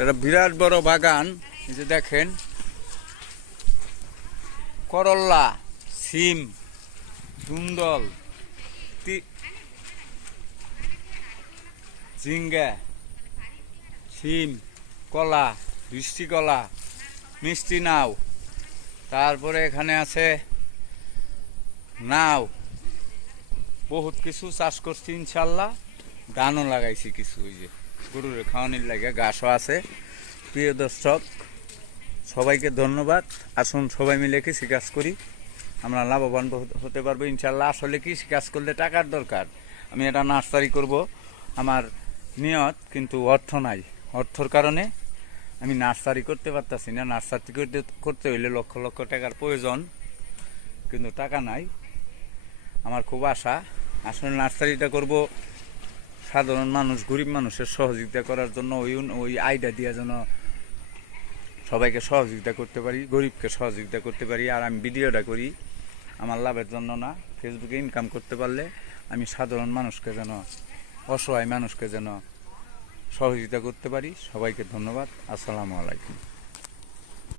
এটা বিরাট বড় বাগান। এই যে দেখেন, করল্লা, সিম, ধুন্দল, ঝিঙ্গা, সিম, কলা, বৃষ্টি কলা, মিষ্টি নাও, তারপরে এখানে আছে নাও, বহুত কিছু চাষ করছি ইনশাল্লাহ। ধানও লাগাইছি কিছু, ওই যে গরুর খাওয়ানির লাগে ঘাসও আছে। প্রিয় দর্শক, সবাইকে ধন্যবাদ। আসুন সবাই মিলে কৃষিকাজ করি, আমরা লাভবান হতে পারবো ইনশাল্লাহ। আসলে কৃষিকাজ করলে টাকার দরকার। আমি এটা নার্সারি করব, আমার নিয়ত, কিন্তু অর্থ নাই। অর্থর কারণে আমি নার্সারি করতে পারতাছি না। নার্সারি করতে হইলে লক্ষ লক্ষ টাকার প্রয়োজন, কিন্তু টাকা নাই। আমার খুব আশা, আসলে নার্সারিটা করব সাধারণ মানুষ, গরিব মানুষের সহযোগিতা করার জন্য। ওই আইডিয়া দিয়ে যেন সবাইকে সহযোগিতা করতে পারি, গরিবকে সহযোগিতা করতে পারি। আর আমি ভিডিওটা করি আমার লাভের জন্য না, ফেসবুকে ইনকাম করতে পারলে আমি সাধারণ মানুষকে যেন, অসহায় মানুষকে যেন সহযোগিতা করতে পারি। সবাইকে ধন্যবাদ। আসসালামু আলাইকুম।